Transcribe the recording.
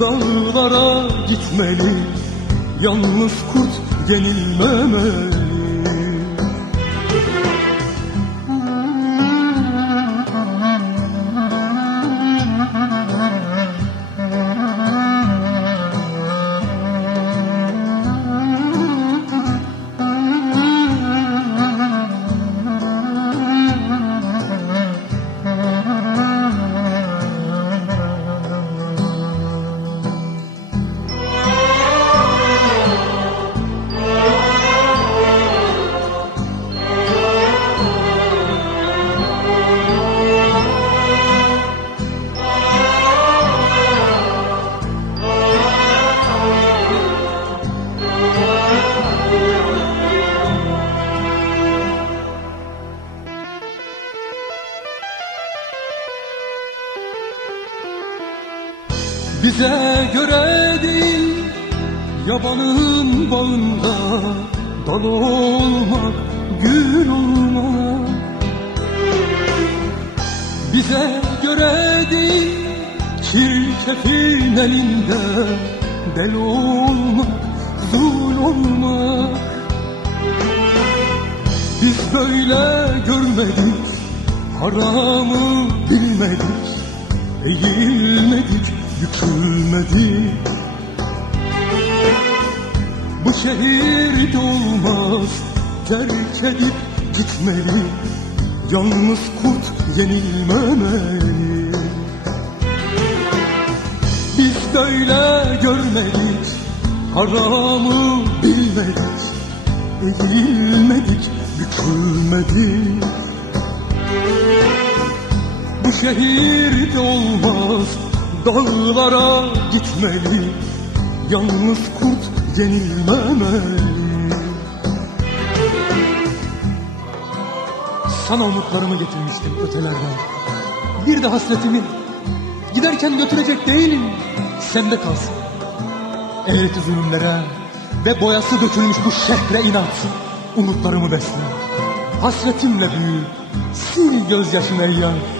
Dağlara gitmeli. Yalnız kurt yenilmemeli Bize göre değil Yabanın bağında Dal olmak, gül olmak. Bize göre değil Çirkefin elinde Del olmak, zul olmak. Biz böyle görmedik Haramı bilmedik Eğilmedik, bükülmedik Bu şehirde olmaz Terk edip gitmeli. Yalnız kurt yenilmemeli. Biz böyle görmedik Haramı bilmedik. Eğilmedik, bükülmedik. Bu şehirde olmaz Dağlara gitmeli Yalnız kurt yenilmemeli. Sana umutlarımı getirmiştim ötelerden. Bir de hasretimi. Giderken götürecek değilim. Sende kalsın. Eğreti zulümlere Ve boyası dökülmüş bu şehre inat. Umutlarımı besle. Hasretimle büyü. Sil gözyaşını ey yar